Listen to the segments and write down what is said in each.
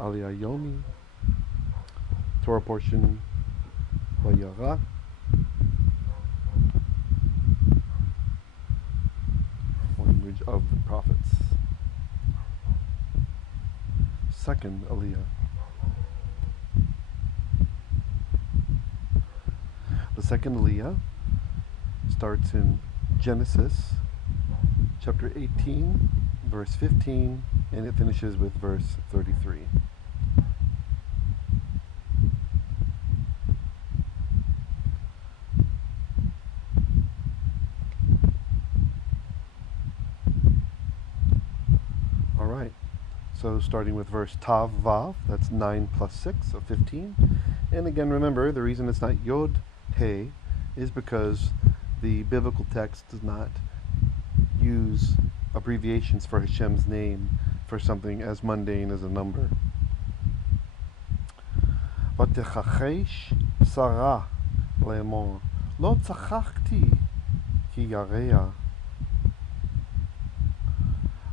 Aliya yomi, Torah portion vayera, language of the prophets. Second Aliyah. The second Aliyah starts in Genesis chapter 18, verse 15, and it finishes with verse 33. All right, so starting with verse Tav Vav, that's 9 plus 6, so 15. And again, remember, the reason it's not Yod He is because the biblical text does not use abbreviations for Hashem's name for something as mundane as a number. ותכחש שרה לאמור לא צחקתי כי ירא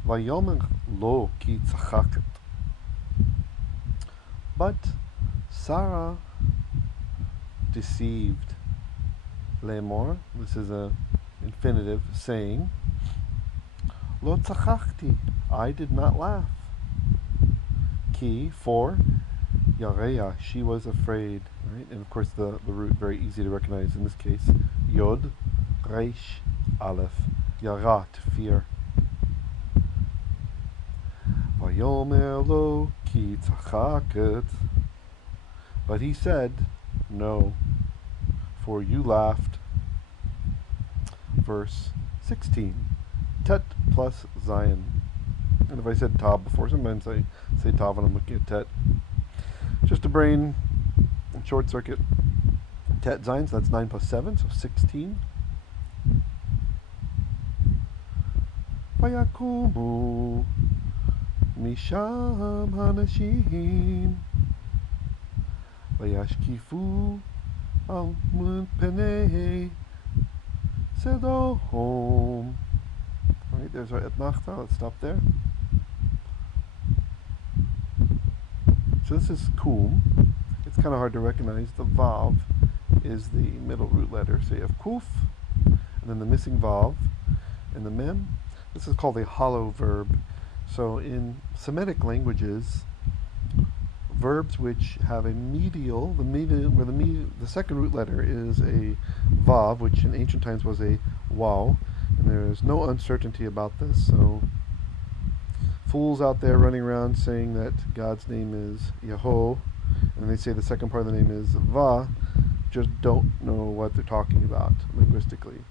ויאמר לא כי צחקת. But Sarah deceived. לאמור, this is a infinitive saying, Lo tzachachti, I did not laugh. Ki, for, Yareya, she was afraid. Right? And of course the root, very easy to recognize in this case. Yod, Reish, Aleph, Yara, to fear. Vayomer lo ki tzachaket. But he said, no, for you laughed. Verse 16. Tet plus Zion. And if I said Tav before, sometimes I say Tav when I'm looking at Tet. Just a brain short circuit. Tet Zion, so that's 9 plus 7, so 16. Vayakumu misham hanashim vayashkifu al mun penei sedom. Right, there's our etnachta. Let's stop there. So this is kum. It's kind of hard to recognize. The vav is the middle root letter. So you have kuf, and then the missing vav, and the mem. This is called a hollow verb. So in Semitic languages, verbs which have a medial, where the second root letter is a vav, which in ancient times was a waw, and there is no uncertainty about this. So fools out there running around saying that God's name is Yeho, and they say the second part of the name is Va, just don't know what they're talking about linguistically.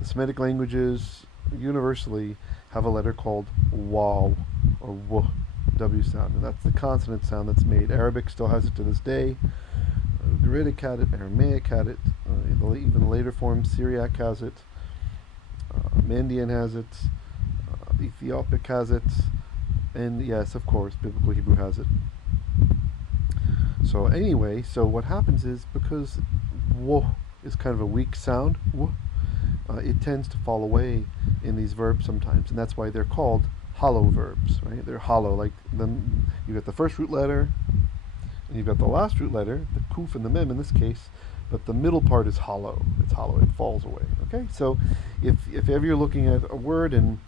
The Semitic languages universally have a letter called waw, or w, W sound, and that's the consonant sound that's made. Arabic still has it to this day. Ugaritic had it, Aramaic had it, even the later forms, Syriac has it, Mandaean has it, Ethiopic has it, and yes, of course, Biblical Hebrew has it. So anyway, so what happens is, because wo is kind of a weak sound, wo, it tends to fall away in these verbs sometimes, and that's why they're called hollow verbs, right? They're hollow, like them. You got the first root letter, and you've got the last root letter, the kuf and the mem in this case, but the middle part is hollow. It's hollow. It falls away. Okay, so if ever you're looking at a word and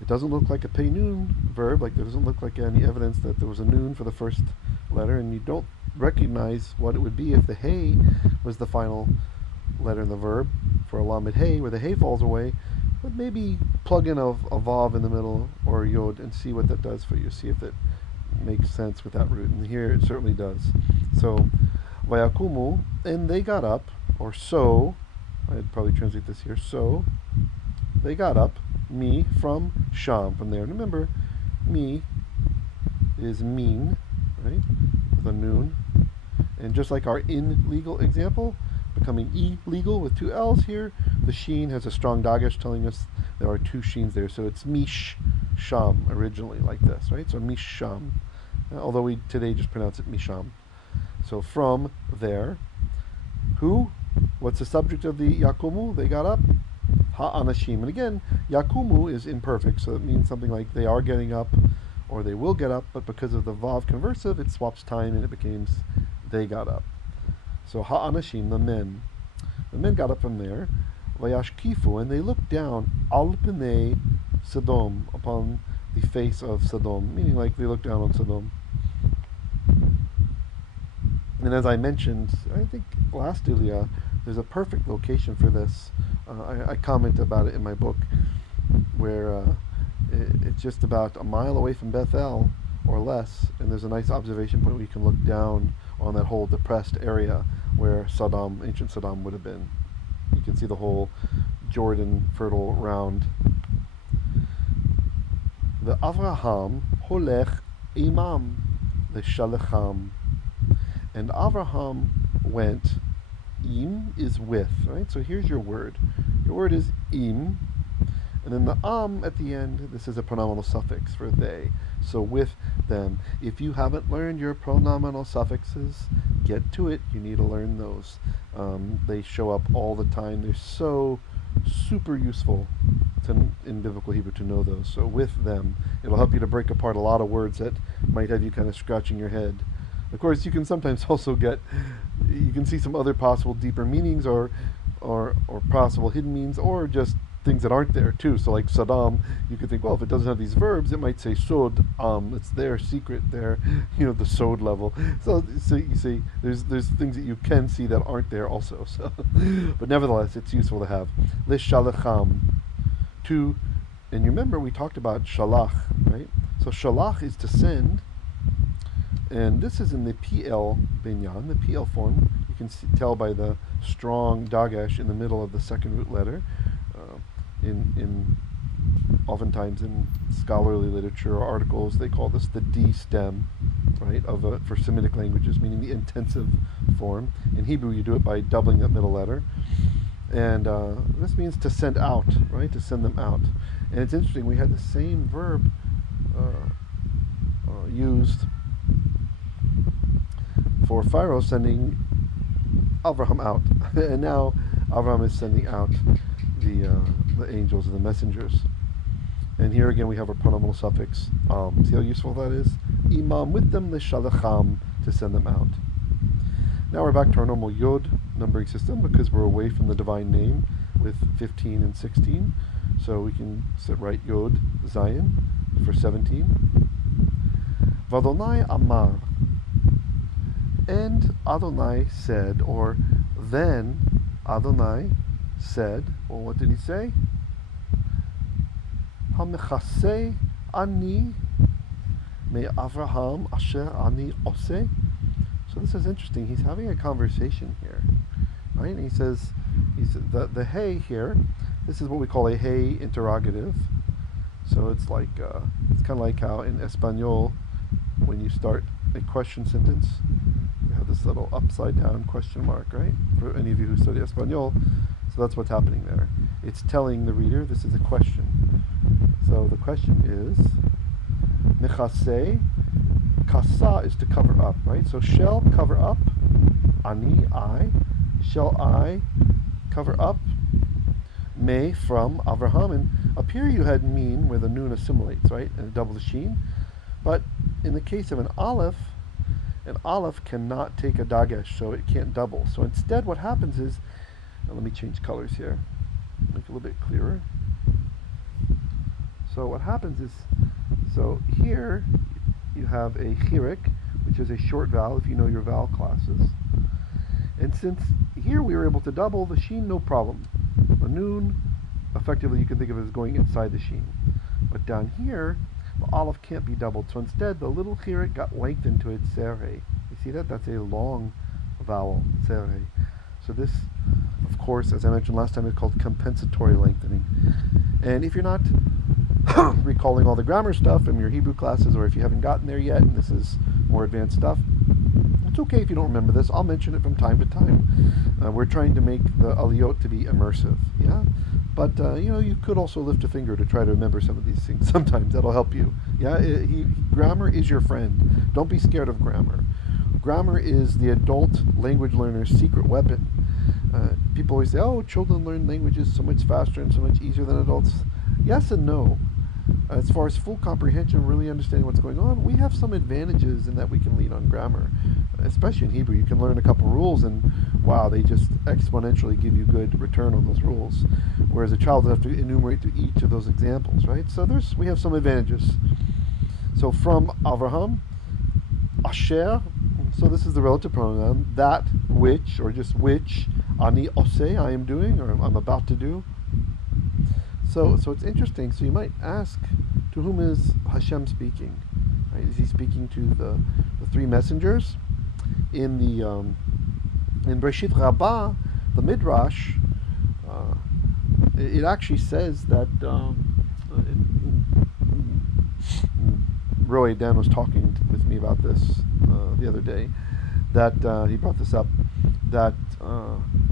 it doesn't look like a pei nun verb, like there doesn't look like any evidence that there was a nun for the first letter, and you don't recognize what it would be if the hey was the final letter in the verb for a lamed hey, where the hey falls away, but maybe plug in a vav in the middle or a yod and see what that does for you. See if it makes sense with that root. And here it certainly does. So, vayakumu, and they got up, or so, I'd probably translate this here, so, they got up, me, from sham, from there. And remember, me is mean, right, with a noon. And just like our in-legal example, becoming illegal with two L's here, the sheen has a strong dagesh telling us there are two sheens there. So it's mish sham originally, like this, right? So mish sham, although we today just pronounce it misham. So from there, who? What's the subject of the yakumu? They got up. Ha anashim. And again, yakumu is imperfect, so it means something like they are getting up, or they will get up, but because of the vav conversive, it swaps time and it becomes they got up. So ha'anashim, the men got up from there, vayashkifu, and they looked down al pnei Sodom, upon the face of Sodom, meaning like they looked down on Sodom. And as I mentioned, I think last Aliya, there's a perfect location for this. I comment about it in my book, where it's just about a mile away from Bethel or less, and there's a nice observation point where you can look down on that whole depressed area where ancient Sodom would have been. You can see the whole Jordan fertile round. The Avraham holech imam leshalecham, and Avraham went. Im is with, right? So here's your word. Your word is im, and then the at the end, this is a pronominal suffix for they. So with them. If you haven't learned your pronominal suffixes, get to it. You need to learn those. They show up all the time. They're so super useful in biblical Hebrew to know those. So with them, it'll help you to break apart a lot of words that might have you kind of scratching your head. Of course, you can sometimes also you can see some other possible deeper meanings or possible hidden meanings, or just things that aren't there too. So like Sodom, you could think, well, if it doesn't have these verbs, it might say sod, it's their secret, their, the sod level. So you see, there's things that you can see that aren't there also. So, but nevertheless, it's useful to have. Lishalacham, and you remember we talked about shalach, right? So shalach is to send. And this is in the PL binyan, the PL form. You can tell by the strong dagesh in the middle of the second root letter. Oftentimes in scholarly literature or articles, they call this the D stem, right, for Semitic languages, meaning the intensive form. In Hebrew, you do it by doubling that middle letter. And this means to send out, right, to send them out. And it's interesting, we had the same verb used for Pharaoh sending Abraham out, and now Abraham is sending out the angels and the messengers. And here again we have a pronominal suffix. See how useful that is? Imam, with them, lishalacham, to send them out. Now we're back to our normal yod numbering system, because we're away from the divine name with 15 and 16. So we can write yod zayin for 17. Vadonai amar, and Adonai said, or then Adonai said, well, what did he say? Hamechaseh ani me Avraham asher ani oseh. So this is interesting. He's having a conversation here, right? And he says the hey here. This is what we call a hey interrogative. So it's like it's kind of like how in Espanol, when you start a question sentence, you have this little upside down question mark, right? For any of you who study Espanol, so that's what's happening there. It's telling the reader this is a question. So the question is, mechaseh, kasa is to cover up, right? So shall cover up, ani, I, shall I cover up, me, from Avraham. And up here you had mean, where the nun assimilates, right? And a double sheen. But in the case of an aleph cannot take a dagesh, so it can't double. So instead what happens is, let me change colors here, make it a little bit clearer. So what happens is, so here you have a chirik, which is a short vowel, if you know your vowel classes. And since here we were able to double the sheen, no problem. The nun, effectively you can think of it as going inside the sheen. But down here, the aleph can't be doubled. So instead, the little chirik got lengthened to its sereh. You see that? That's a long vowel, sereh. So this, of course, as I mentioned last time, is called compensatory lengthening. And if you're not recalling all the grammar stuff from your Hebrew classes, or if you haven't gotten there yet, and this is more advanced stuff, it's okay if you don't remember this. I'll mention it from time to time. We're trying to make the aliyot to be immersive, yeah? But, you could also lift a finger to try to remember some of these things. Sometimes that'll help you. Yeah, grammar is your friend. Don't be scared of grammar. Grammar is the adult language learner's secret weapon. People always say, oh, children learn languages so much faster and so much easier than adults. Yes and no. as far as full comprehension, really understanding what's going on, we have some advantages in that we can lean on grammar, especially in Hebrew. You can learn a couple rules and wow, they just exponentially give you good return on those rules. Whereas a child will have to enumerate to each of those examples, right? So we have some advantages. So from Avraham, Asher, so this is the relative pronoun, that which, or just which, Ani Oseh, I am doing, or I'm about to do. So it's interesting. So you might ask, to whom is Hashem speaking? Right? Is he speaking to the three messengers? In Breshit Rabbah, the Midrash, it actually says that Roy Dan was talking with me about this the other day. That he brought this up. That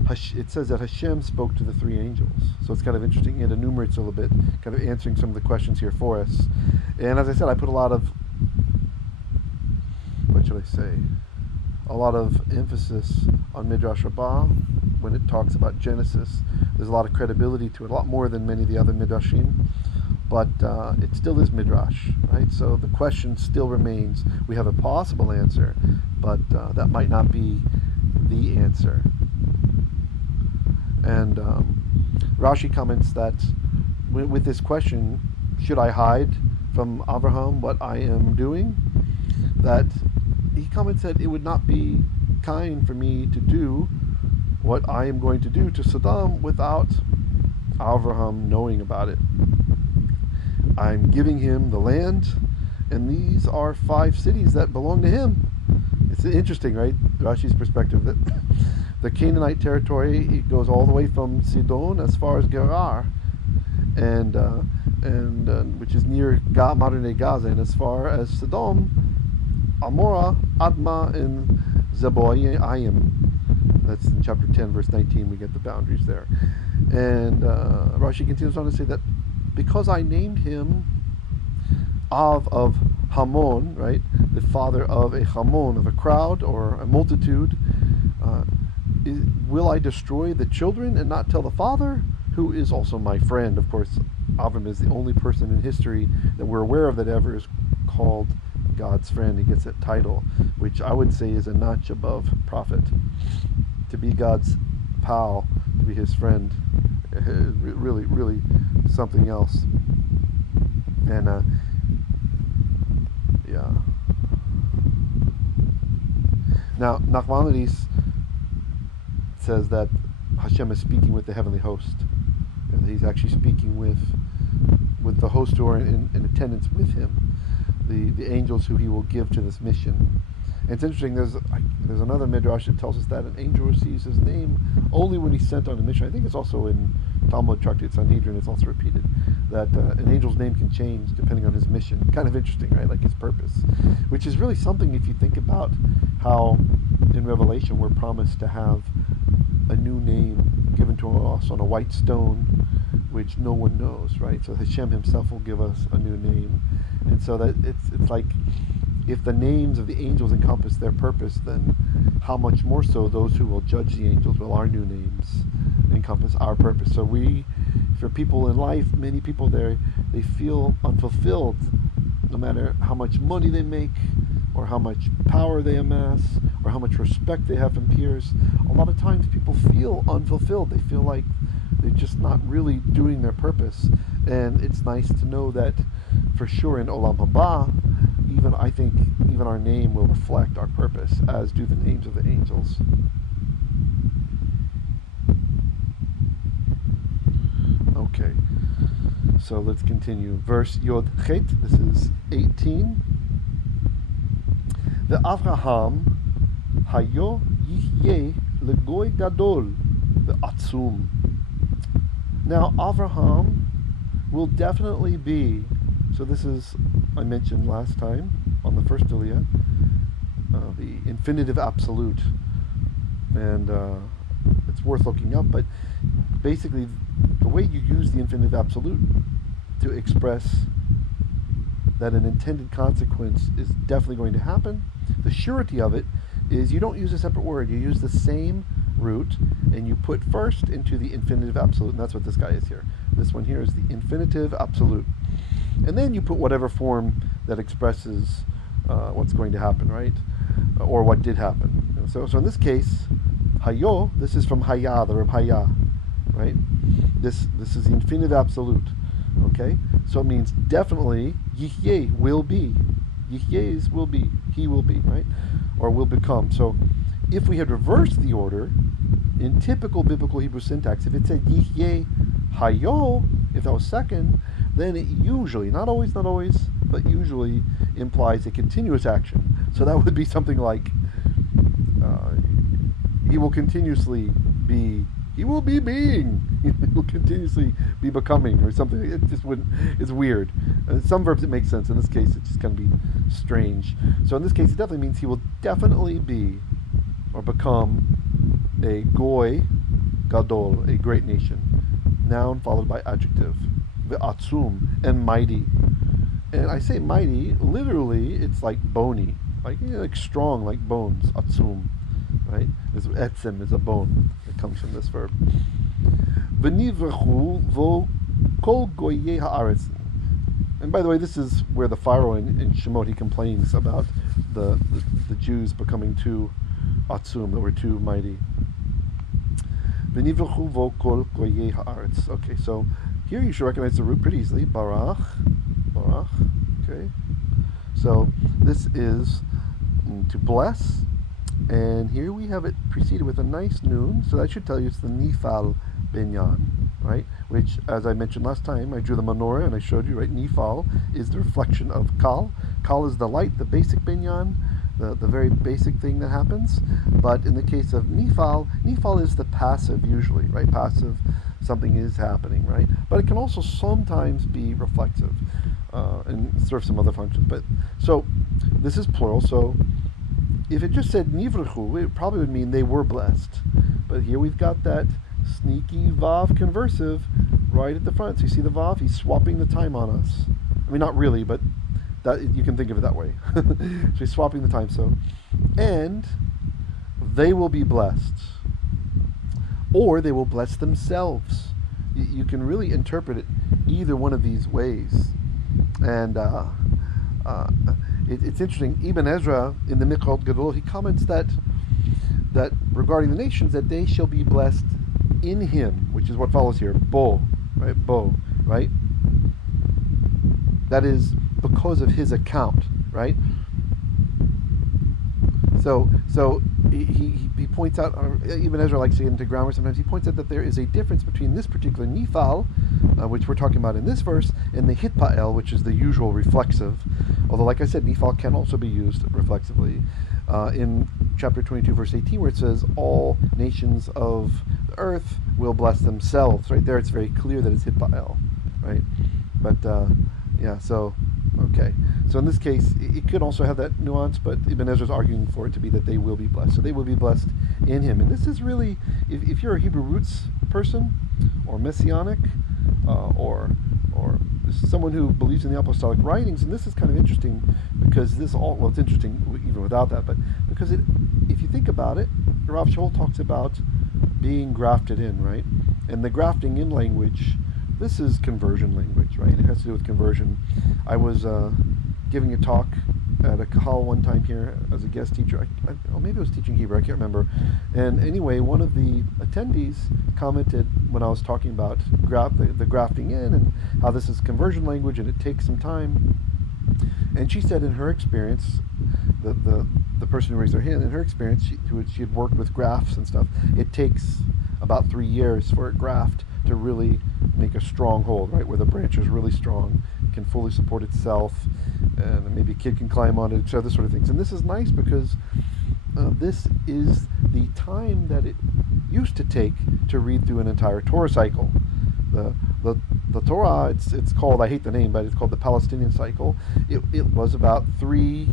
it says that Hashem spoke to the three angels. So it's kind of interesting. It enumerates a little bit, kind of answering some of the questions here for us. And as I said, I put a lot of, what should I say? A lot of emphasis on Midrash Rabbah when it talks about Genesis. There's a lot of credibility to it, a lot more than many of the other Midrashim. But it still is Midrash, right? So the question still remains. We have a possible answer, but that might not be the answer. And Rashi comments that with this question, should I hide from Avraham what I am doing? That he comments that it would not be kind for me to do what I am going to do to Sodom without Avraham knowing about it. I'm giving him the land, and these are 5 cities that belong to him. It's interesting, right? Rashi's perspective that the Canaanite territory, it goes all the way from Sidon as far as Gerar, and which is near modern day Gaza, and as far as Sodom, Amorah, Admah, and Zeboyim. That's in chapter 10, verse 19. We get the boundaries there, and Rashi continues on to say that because I named him of Hamon, right, the father of a Hamon, of a crowd or a multitude, will I destroy the children and not tell the father, who is also my friend? Of course, Avram is the only person in history that we're aware of that ever is called God's friend. He gets that title, which I would say is a notch above prophet. To be God's pal, to be his friend, really, really something else. And yeah. Now, Nachmanides says that Hashem is speaking with the heavenly host, and he's actually speaking with the host who are in attendance with him, the angels who he will give to this mission. And it's interesting, there's another midrash that tells us that an angel receives his name only when he's sent on a mission. I think it's also in Talmud Tractate Sanhedrin, it's also repeated, that an angel's name can change depending on his mission. Kind of interesting, right? Like his purpose. Which is really something if you think about how in Revelation we're promised to have a new name given to us on a white stone, which no one knows, right? So Hashem himself will give us a new name. And so that it's like, if the names of the angels encompass their purpose, then how much more so those who will judge the angels will our new names encompass our purpose. So for people in life, many people there, they feel unfulfilled no matter how much money they make or how much power they amass or how much respect they have from peers. A lot of times people feel unfulfilled. They feel like they're just not really doing their purpose. And it's nice to know that for sure in Olam Haba, I think even our name will reflect our purpose, as do the names of the angels. Okay, so let's continue. Verse Yod Chet, this is 18. The Avraham hayo yihyeh legoy gadol ve'atzum. Now Avraham will definitely be, so this is, I mentioned last time on the first Aliya, the infinitive absolute, and it's worth looking up, but basically the way you use the infinitive absolute to express that an intended consequence is definitely going to happen, the surety of it is you don't use a separate word, you use the same root and you put first into the infinitive absolute, and that's what this guy is here. This one here is the infinitive absolute. And then you put whatever form that expresses what's going to happen, right? Or what did happen. So in this case, hayo, this is from haya, the verb haya, right? This is the infinitive absolute, okay? So it means definitely yihye will be. Yihye will be, he will be, right? Or will become. So if we had reversed the order, in typical biblical Hebrew syntax, if it said yihye hayo, if that was second, then it usually, not always, but usually implies a continuous action. So that would be something like, he will continuously be, he will be being, he will continuously be becoming, or something. It just wouldn't, it's weird. Some verbs it makes sense. In this case, it's just going to be strange. So in this case, it definitely means he will definitely be, or become, a goy gadol, a great nation. Noun followed by adjective. Ve'atzum, and mighty. And I say mighty, literally, it's like bony, like strong, like bones. Atzum, right? Etzem is a bone that comes from this verb. V'nivrachu vo kol goyei haaretz. And by the way, this is where the Pharaoh in Shemot, he complains about the Jews becoming too atzum, that were too mighty. V'nivrachu vo kol goyei haaretz. Okay, so here you should recognize the root pretty easily. Barach. Okay. So this is to bless. And here we have it preceded with a nice noon. So that should tell you it's the nifal binyan, right? Which, as I mentioned last time, I drew the menorah and I showed you, right? Nifal is the reflection of kal. Kal is the light, the basic binyan, the very basic thing that happens. But in the case of nifal is the passive usually, right? Passive, something is happening, right? But it can also sometimes be reflexive and serve some other functions. But so this is plural. So if it just said nivrachu, it probably would mean they were blessed. But here we've got that sneaky vav conversive right at the front. So you see the vav, he's swapping the time on us. I mean, not really, but that you can think of it that way. So he's swapping the time. So, and they will be blessed, or they will bless themselves. You can really interpret it either one of these ways. And it's interesting. Ibn Ezra in the Mikrot Gadol, he comments that regarding the nations, that they shall be blessed in him, which is what follows here. Bo, right? That is because of his account, right? So he points out, Ibn Ezra likes to get into grammar sometimes, he points out that there is a difference between this particular nifal, which we're talking about in this verse, and the hitpa'el, which is the usual reflexive. Although, like I said, nifal can also be used reflexively. In chapter 22, verse 18, where it says, all nations of the earth will bless themselves. Right there, it's very clear that it's hitpa'el, right? But, okay. So in this case, it could also have that nuance, but Ibn Ezra's arguing for it to be that they will be blessed. So they will be blessed in him. And this is really, if you're a Hebrew roots person, or Messianic, or someone who believes in the apostolic writings, and this is kind of interesting, because it's interesting even without that, but because if you think about it, Rav Shaul talks about being grafted in, right? And the grafting in language, this is conversion language, right? It has to do with conversion. I was giving a talk at a kahal one time here as a guest teacher. Maybe I was teaching Hebrew, I can't remember. And anyway, one of the attendees commented when I was talking about the grafting in and how this is conversion language and it takes some time. And she said in her experience, the person who raised their hand, in her experience, she had worked with grafts and stuff, it takes about 3 years for a graft to really make a strong hold, right, where the branch is really strong, can fully support itself, and maybe a kid can climb on it, each other sort of things. And this is nice because this is the time that it used to take to read through an entire Torah cycle. The Torah, it's called, I hate the name, but it's called the Palestinian cycle. It was about 3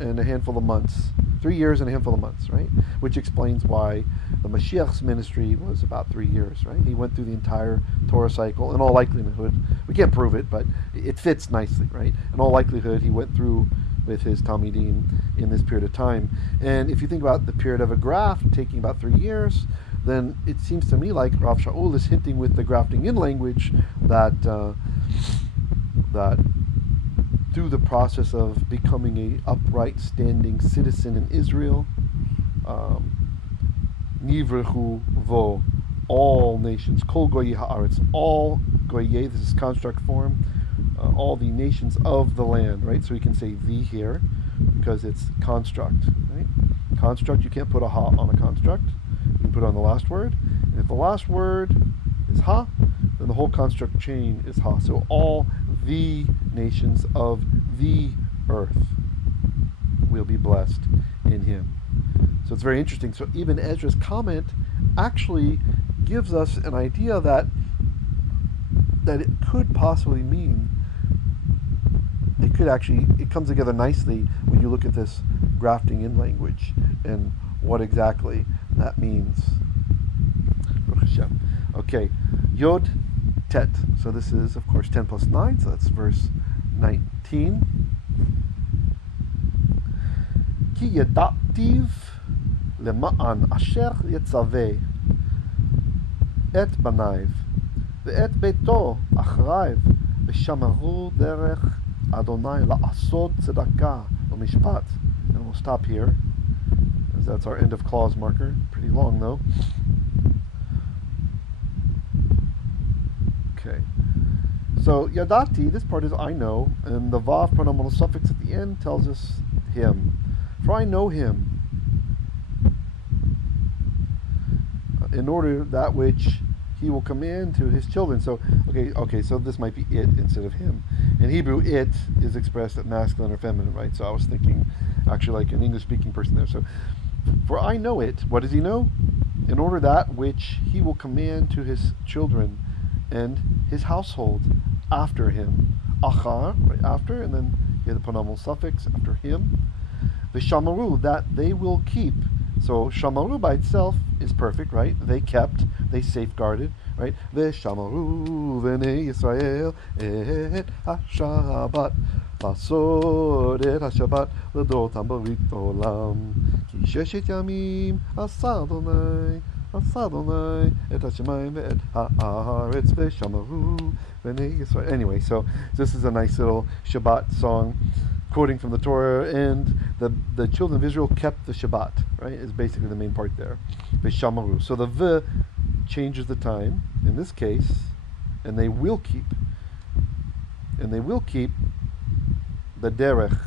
and a handful of months, 3 years and a handful of months, right? Which explains why the Mashiach's ministry was about 3 years, right? He went through the entire Torah cycle. In all likelihood, we can't prove it, but it fits nicely, right? In all likelihood, he went through with his Talmidim in this period of time. And if you think about the period of a graft taking about 3 years, then it seems to me like Rav Shaul is hinting with the grafting in language that through the process of becoming a upright, standing citizen in Israel. Nivrechu vo, all nations, kol goyi haaretz, all goye, this is construct form, all the nations of the land, right? So we can say the here, because it's construct, right? Construct, you can't put a ha on a construct. You can put it on the last word. And if the last word is ha, then the whole construct chain is ha. So all the nations of the earth will be blessed in him. So it's very interesting. So even Ezra's comment actually gives us an idea that it could possibly mean, it comes together nicely when you look at this grafting in language and what exactly that means. Okay, Yod Tet. So this is, of course, 10 plus 9, so that's verse 19. Ki yadativ lema'an asher yetzaveh et banaiv ve'et beito achraiv v'shamaru derech Adonai la'asot tzedakah u'mishpat. And we'll stop here, as that's our end of clause marker. Pretty long, though. Okay. So yadati, this part is I know, and the vav pronominal suffix at the end tells us him. For I know him, in order that which he will command to his children. So okay, so this might be it instead of him. In Hebrew, it is expressed at masculine or feminine, right? So I was thinking actually like an English-speaking person there. So, for I know it. What does he know? In order that which he will command to his children and his household after him. Achar, right after, and then you have the pronominal suffix after him. The shamaru, that they will keep. So shamaru by itself is perfect, right? They kept, they safeguarded, right? V'shamaru v'nei Yisrael et ha-shabbat v'asod et ha-shabbat l'dotam b'rit olam ki sheshet yamim asa Adonai et ha-shemayim ve'et ha'aretz v'shamaru v'nei Yisrael. Anyway, so this is a nice little Shabbat song, quoting from the Torah, and the children of Israel kept the Shabbat, right, is basically the main part there. V'shamaru. So the v changes the time, in this case, and they will keep the derech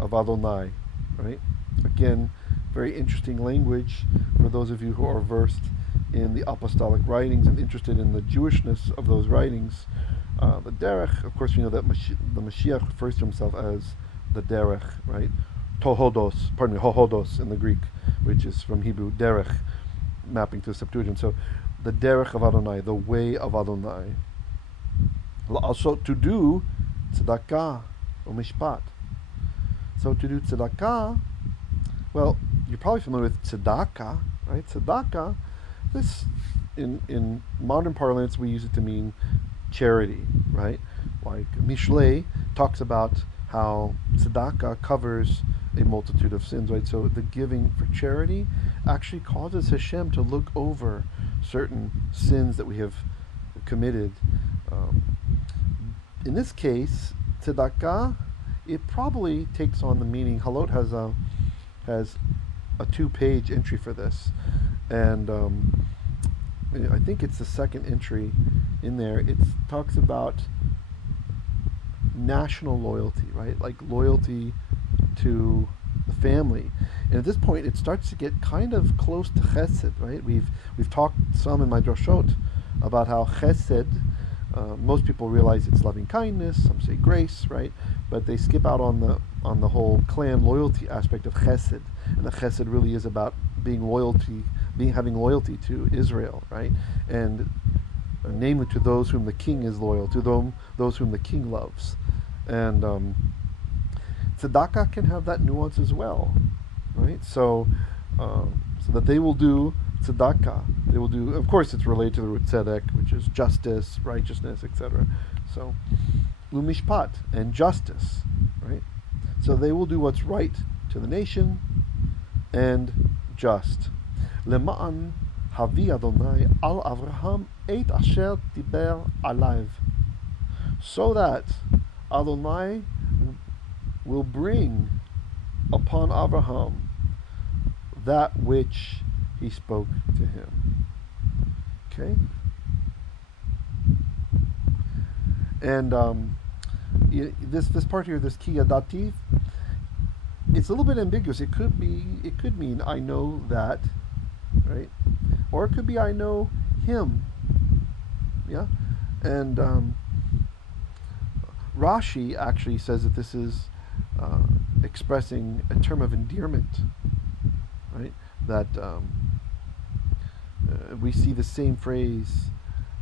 of Adonai, right? Again, very interesting language for those of you who are versed in the apostolic writings and interested in the Jewishness of those writings. The derech, of course, we know that the Mashiach refers to himself as the derech, right? Hohodos in the Greek, which is from Hebrew derech, mapping to the Septuagint. So the derech of Adonai, the way of Adonai. Also to do tzedakah or mishpat. So to do tzedakah, well, you're probably familiar with tzedakah, right? Tzedakah, this in modern parlance we use it to mean charity, right? Like Mishlei talks about how tzedakah covers a multitude of sins, right? So the giving for charity actually causes Hashem to look over certain sins that we have committed. In this case, tzedakah, it probably takes on the meaning. Halot has a 2-page entry for this, and I think it's the second entry in there. It talks about national loyalty, right? Like loyalty to the family. And at this point, it starts to get kind of close to chesed, right? We've talked some in my droshot about how chesed, most people realize it's loving kindness, some say grace, right? But they skip out on the whole clan loyalty aspect of chesed. And the chesed really is about having loyalty to Israel, right? And namely to those whom the king is loyal, to those whom the king loves. And tzedakah can have that nuance as well, right? So that they will do tzedakah. They will do, of course, it's related to the root tzedek, which is justice, righteousness, etc. So, umishpat, and justice, right? So they will do what's right to the nation and just. Lema'an havi Adonai al Avraham et asher diber alaiv. So that Adonai will bring upon Abraham that which he spoke to him. Okay? And this part here, this ki yadativ, it's a little bit ambiguous. It could mean I know that, right? Or it could be I know him. Yeah? And Rashi actually says that this is expressing a term of endearment, right? That we see the same phrase,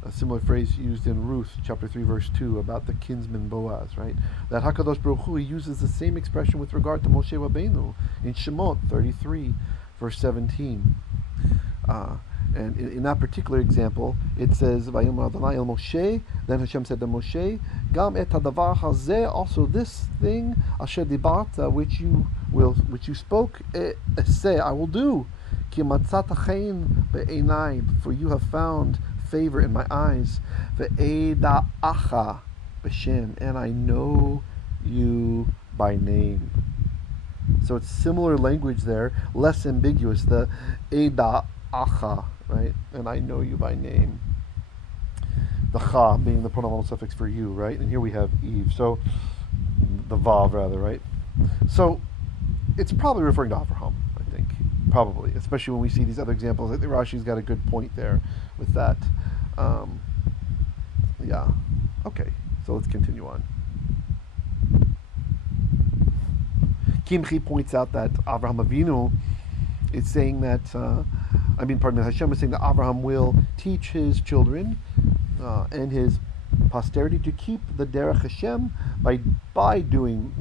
a similar phrase used in Ruth chapter 3 verse 2 about the kinsman Boaz, right? That HaKadosh Baruch Hu uses the same expression with regard to Moshe Rabbeinu in Shemot 33 verse 17. And in that particular example, it says, "Vayomer Adonai el Moshe." Then Hashem said to Moshe, "Gam et hadavar hazeh," also this thing, asher dibarta, which you spoke, say I will do. Ki matzat chayin be'einai, for you have found favor in my eyes. Ve'eda'acha b'shem, and I know you by name. So it's similar language there, less ambiguous. The eda'acha, right? And I know you by name. The cha being the pronominal suffix for you, right? And here we have Eve. So the vav rather, right? So it's probably referring to Avraham, I think. Probably, especially when we see these other examples. I think Rashi's got a good point there with that. Yeah. Okay. So let's continue on. Kimchi points out that Avraham Avinu is saying that, Hashem is saying that Avraham will teach his children and his posterity to keep the derech Hashem by doing,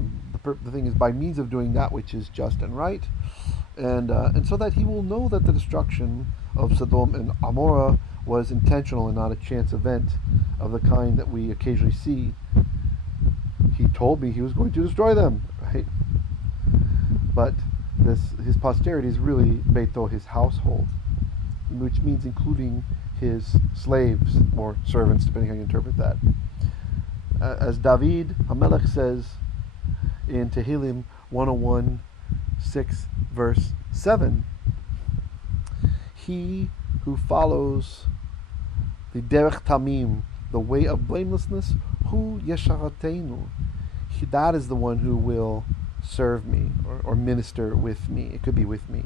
the thing is, by means of doing that which is just and right, and so that he will know that the destruction of Sodom and Amorah was intentional and not a chance event of the kind that we occasionally see. He told me he was going to destroy them, right? But his posterity is really Beito, his household, which means including his slaves or servants, depending how you interpret that. As David Hamelech says in Tehillim 101, 6, verse 7, he who follows the derech tamim, the way of blamelessness, hu yesharatenu, that is the one who will serve me or minister with me. It could be with me.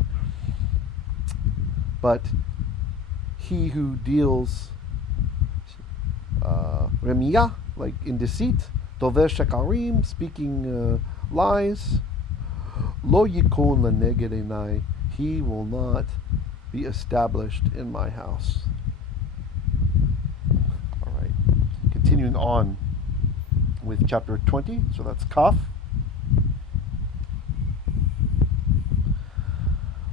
But he who deals remiyah, like in deceit, dover shekarim, speaking lies, lo yikon leneged einai, he will not be established in my house. All right. Continuing on with chapter 20, so that's Kaf.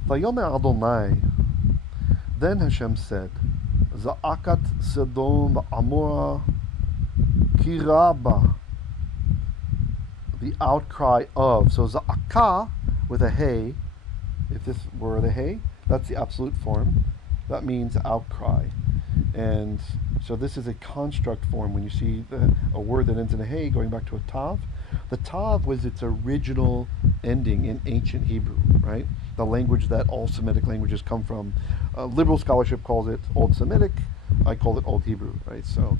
Vayomer Adonai, then Hashem said, Za'akat Sodom va'Amorah kiraba, the outcry of. So Za'aka with a hey, if this were the hey, that's the absolute form. That means outcry. And so this is a construct form. When you see a word that ends in a hey going back to a tav, the tav was its original ending in ancient Hebrew, right? The language that all Semitic languages come from. Liberal scholarship calls it Old Semitic. I call it Old Hebrew, right? So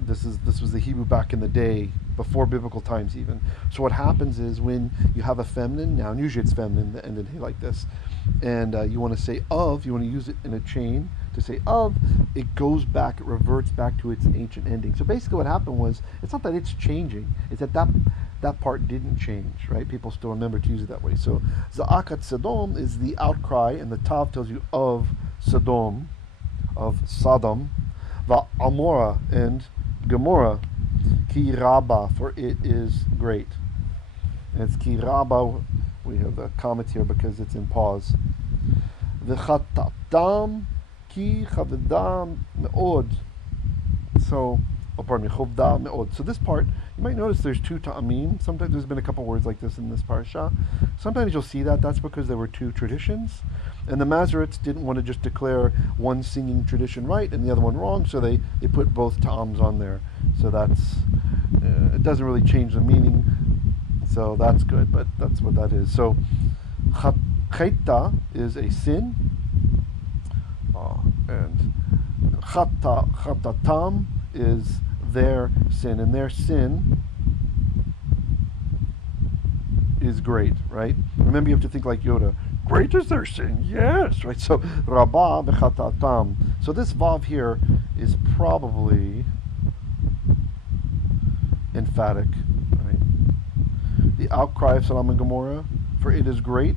this was the Hebrew back in the day, before biblical times even. So what happens is when you have a feminine noun, usually it's feminine, the end in hey like this, and you want to say of, you want to use it in a chain to say of, it goes back, it reverts back to its ancient ending. So basically what happened was, it's not that it's changing, it's that part didn't change, right? People still remember to use it that way. So Za'akat Sodom is the outcry, and the Tav tells you of Sodom, of Sodom, Va'Amorah and Gomorrah, Ki Rabba, for it is great. And it's Ki Rabba, we have the comment here because it's in pause. V'chatatam Ki Chavedam Me'od. So, Chovda Me'od. So this part, you might notice there's two ta'amim. Sometimes there's been a couple words like this in this parasha. Sometimes you'll see that. That's because there were two traditions. And the Masoretes didn't want to just declare one singing tradition right and the other one wrong, so they put both ta'ams on there. So that's, it doesn't really change the meaning. So that's good, but that's what that is. So cheta is a sin, and chatatam is their sin, and their sin is great, right? Remember, you have to think like Yoda. Great is their sin, yes, right? So rabba v'chatatam. So this vav here is probably emphatic, right? The outcry of Sodom and Gomorrah, for it is great.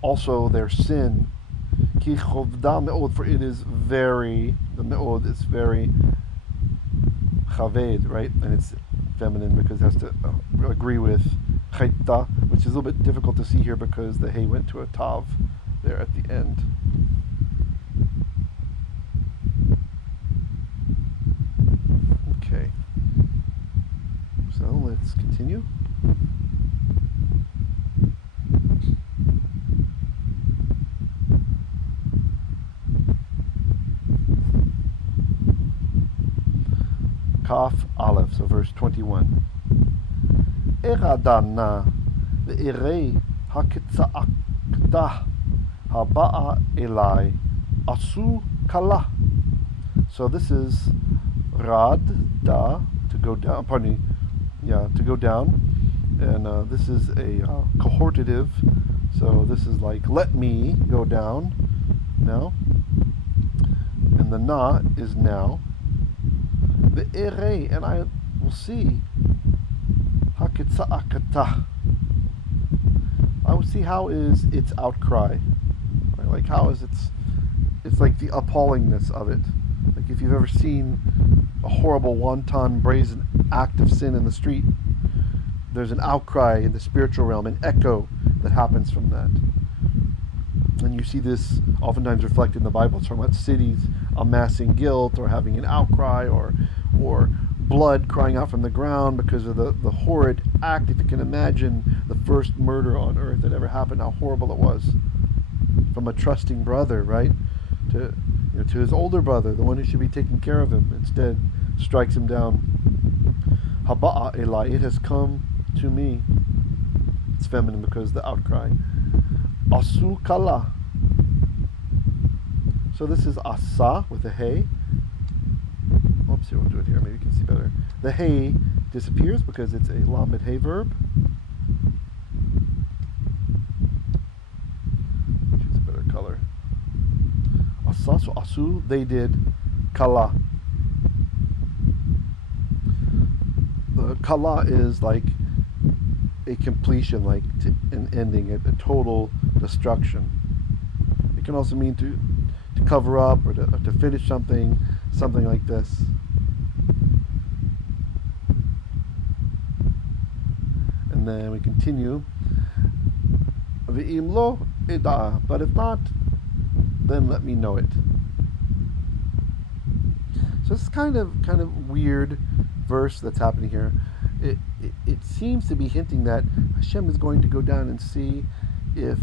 Also their sin, ki chovda me'od, for it is very, the me'od is very chaved, right? And it's feminine because it has to agree with chayta, which is a little bit difficult to see here because the hay went to a tav there at the end. Okay. So let's continue. Kaf Aleph, so verse 21. Eradana ve'irei hakitza'akta haba'a elai asu kala. So this is rad da, to go down. Pardon me, to go down, and this is a cohortative. So this is like let me go down now, and the na is now. Ve'erei, and I will see. Hakitza'akata. I will see how is its outcry. Right? Like how is it's like the appallingness of it. Like if you've ever seen a horrible wanton brazen act of sin in the street, there's an outcry in the spiritual realm, an echo that happens from that. And you see this oftentimes reflected in the Bible. It's talking about cities amassing guilt or having an outcry or blood crying out from the ground because of the horrid act. If you can imagine the first murder on earth that ever happened, how horrible it was. From a trusting brother, right? To his older brother, the one who should be taking care of him, instead strikes him down. Haba'a elai, it has come to me. It's feminine because of the outcry. Asu kala. So this is asa with a hay. Oops, we'll do it here. Maybe you can see better. The hay disappears because it's a lamed hay verb. Choose a better color. Asa, so asu, they did. Kala. The kala is like a completion, like an ending, a total destruction. It can also mean to cover up or to finish something like this. And then we continue. V'im lo eda, but if not, then let me know it. So it's kind of weird verse that's happening here. It seems to be hinting that Hashem is going to go down and see if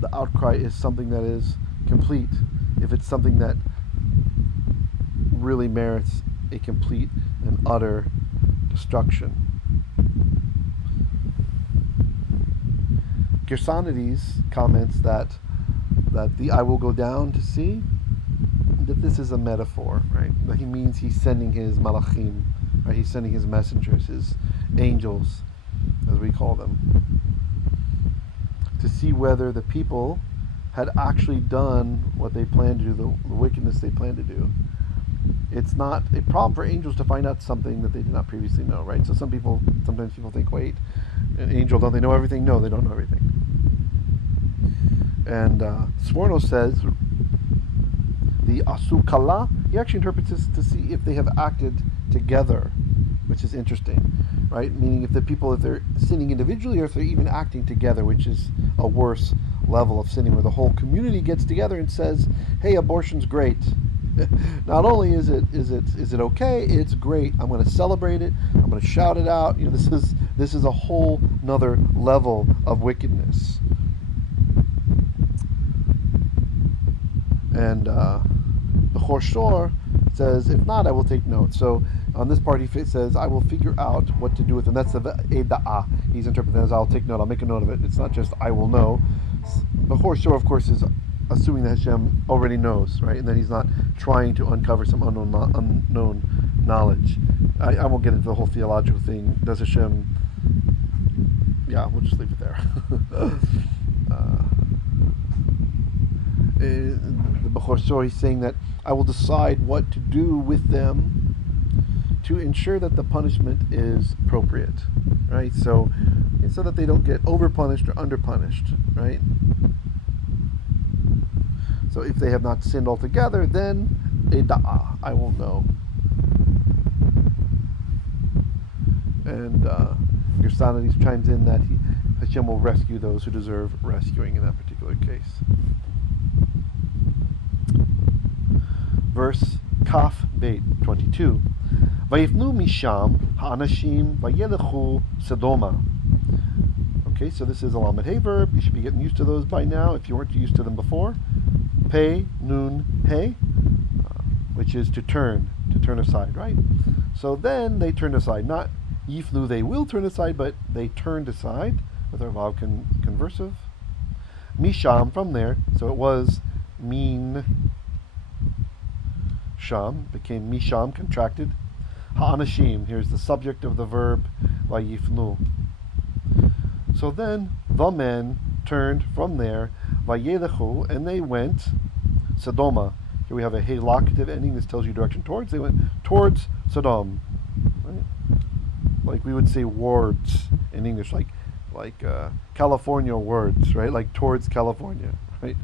the outcry is something that is complete, if it's something that really merits a complete and utter destruction. Gersonides comments that the I will go down to see, that this is a metaphor, right? That he means he's sending his malachim, right? He's sending his messengers, his angels, as we call them, to see whether the people had actually done what they planned to do, the wickedness they planned to do. It's not a problem for angels to find out something that they did not previously know, right? So sometimes people think, wait, an angel, don't they know everything? No, they don't know everything. And Sforno says, the asukala, he actually interprets this to see if they have acted together, which is interesting, right? Meaning if they're sinning individually or if they're even acting together, which is a worse level of sinning, where the whole community gets together and says, hey, abortion's great. Not only is it okay, it's great. I'm going to celebrate it. I'm going to shout it out. This is a whole nother level of wickedness. And the Chorshor says, if not, I will take note. So On this part, he says, I will figure out what to do with them. That's the eda'a. He's interpreting as I'll take note, I'll make a note of it. It's not just I will know. Bechor Shor, of course, is assuming that Hashem already knows, right? And that he's not trying to uncover some unknown knowledge. I won't get into the whole theological thing. Does Hashem... Yeah, we'll just leave it there. The Bechor Shor, he's saying that I will decide what to do with them to ensure that the punishment is appropriate, right? So that they don't get over-punished or under-punished, right? So if they have not sinned altogether, then eda'a, I will know. And Gersonides chimes in that Hashem will rescue those who deserve rescuing in that particular case. Verse Kaf Beit 22. Vayifnu misham ha'anashim vayelechu Sodoma. Okay, so this is a lamed hey verb. You should be getting used to those by now if you weren't used to them before. Pei, nun, hey, which is to turn aside, right? So then they turned aside. Not yifnu, they will turn aside, but they turned aside with our vav conversive. Misham, from there. So it was min sham, became misham, contracted. Ha'anashim, here's the subject of the verb vayifnu. So then the men turned from there, vayelechu, and they went Sodoma. Here we have a hey locative ending. This tells you direction towards. They went towards Sodom, right? Like we would say wards in English, like California wards, right? Like towards California, right?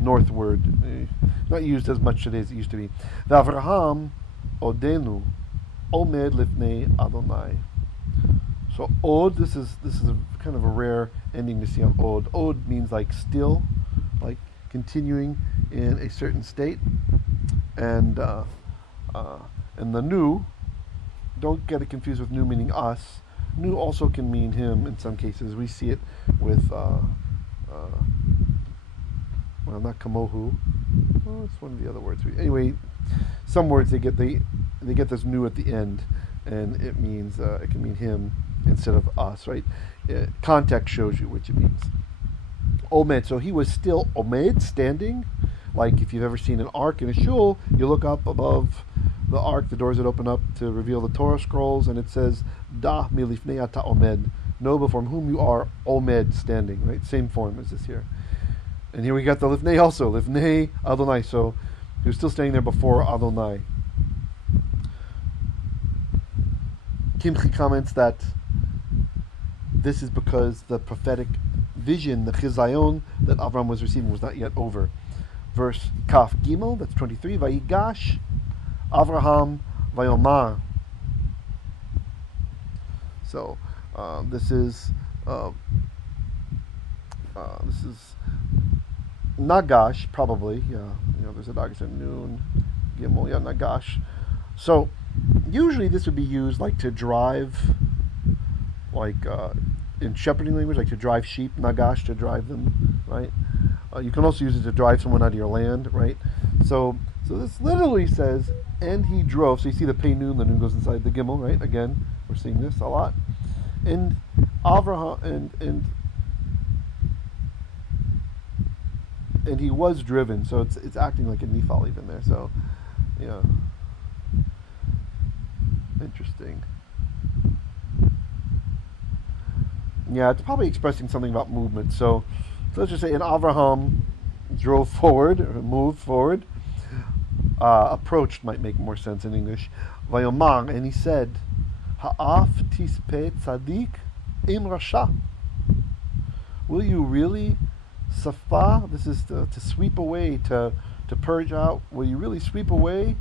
Northward. Not used as much today as it used to be. V'Avraham odenu omed lifnei Adonai. So od, this is a kind of a rare ending to see on od. Od means like still, like continuing in a certain state, and the nu, don't get it confused with nu meaning us. Nu also can mean him in some cases. We see it with well, not kamohu. Oh, it's one of the other words. Anyway, some words they get this nu at the end, and it means it can mean him instead of us, right? Context shows you which it means. Omed, so he was still omed, standing. Like if you've ever seen an ark in a shul, you look up above the ark, the doors that open up to reveal the Torah scrolls, and it says, Da milifnei ata omed, know before whom you are omed, standing, right? Same form as this here. And here we got the lifnei also, lifnei Adonai, so he was still standing there before Adonai. Kimchi comments that this is because the prophetic vision, the chizayon that Avram was receiving was not yet over. Verse Kaf Gimel, that's 23. Vayigash Avraham Vayomar. So this is Nagash, probably. Yeah, there's a Nagash and Noon Gimel. Yeah, Nagash. So usually this would be used like to drive, like in shepherding language, like to drive sheep, nagash, to drive them, right? You can also use it to drive someone out of your land, right? So this literally says, and he drove. So you see the pei nun, the nun goes inside the gimel, right? Again, we're seeing this a lot. And Avraham, and he was driven, so it's acting like a nifal even there. So, yeah. Interesting. Yeah, it's probably expressing something about movement. So let's just say, and Avraham drove forward, or moved forward. Approached might make more sense in English. Vayomar, and he said, Ha'af tispe tzadik im rasha. Will you really safa? This is to sweep away, to purge out. Will you really sweep away